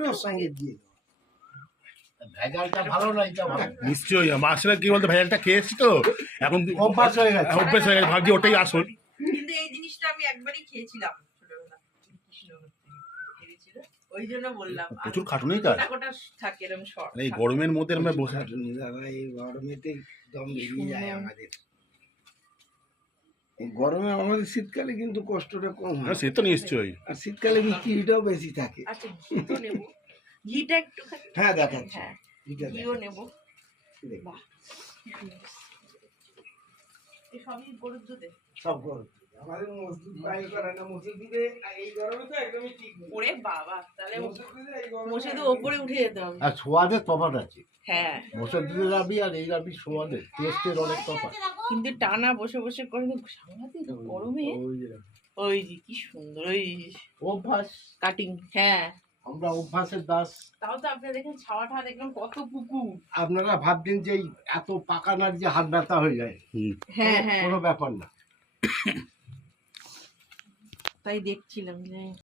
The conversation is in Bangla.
করে ওর সঙ্গে দিয়ে ভেজালটা ভালো নয় তো ভালো নিশ্চয়ই আসলে কি বলতো ভেজালটা খেয়েছি তো। এখন অভ্যাস হয়ে গেছে। অভ্যেস হয়ে গেছে ভাবছি ওটাই আসল। কিন্তু এই জিনিসটা আমি একবারই খেয়েছিলাম ছোটবেলা কৃষ্ণনগর থেকে। খেয়েছিল। ওই জন্য বললাম প্রচুর খাটুনি কাজ। গোটা গোটা থাকে এরকম এই গরমের মধ্যে আমরা বসে খাটুনি দাদা এই গরমেতে দম বেরিয়ে যায় আমাদের। গরমে আমাদের শীতকালে কিন্তু কষ্টটা কম হয়। হ্যাঁ, সে তো নিশ্চয়ই। আর শীতকালে বিক্রিটাও বেশি থাকে। আচ্ছা ঘি তো নেব। ঘিটা একটু হ্যাঁ দেখাচ্ছি। হ্যাঁ এটা ঘিও নেব। দেখুন। বাহ। সবই গরুর দুধে? সব গরম আমাদের মসজিদ বাইরে করে না মসজিদে এই গরমে তো একদমই ঠিক ওরে বাবা তাহলে মসজিদে এই গরমে মশে তো ওপরে উঠে যেতে হবে। আর সোয়াদের তফাৎ আছে। হ্যাঁ। বছর দিনে রাবি আর এই রাবি সোয়াদের টেস্টের অনেক তফাৎ কিন্তু টানা বসে বসে করে সাংঘাতিক গরমে। ওই যে কি সুন্দর ওই অভ্যাস। কাটিং হ্যাঁ। আমরা অভ্যাসের দাস। তাও তো আপনি দেখেন ছাওয়াটা দেখলাম কত পুকুর আপনারা ভাবছেন যে এই এত পাকা নাড়ি যে হাত ব্যথা হয়ে যায়। হ্যাঁ কোনো- হ্যাঁ। কোনো ব্যাপার না। তাই দেখছিলাম যে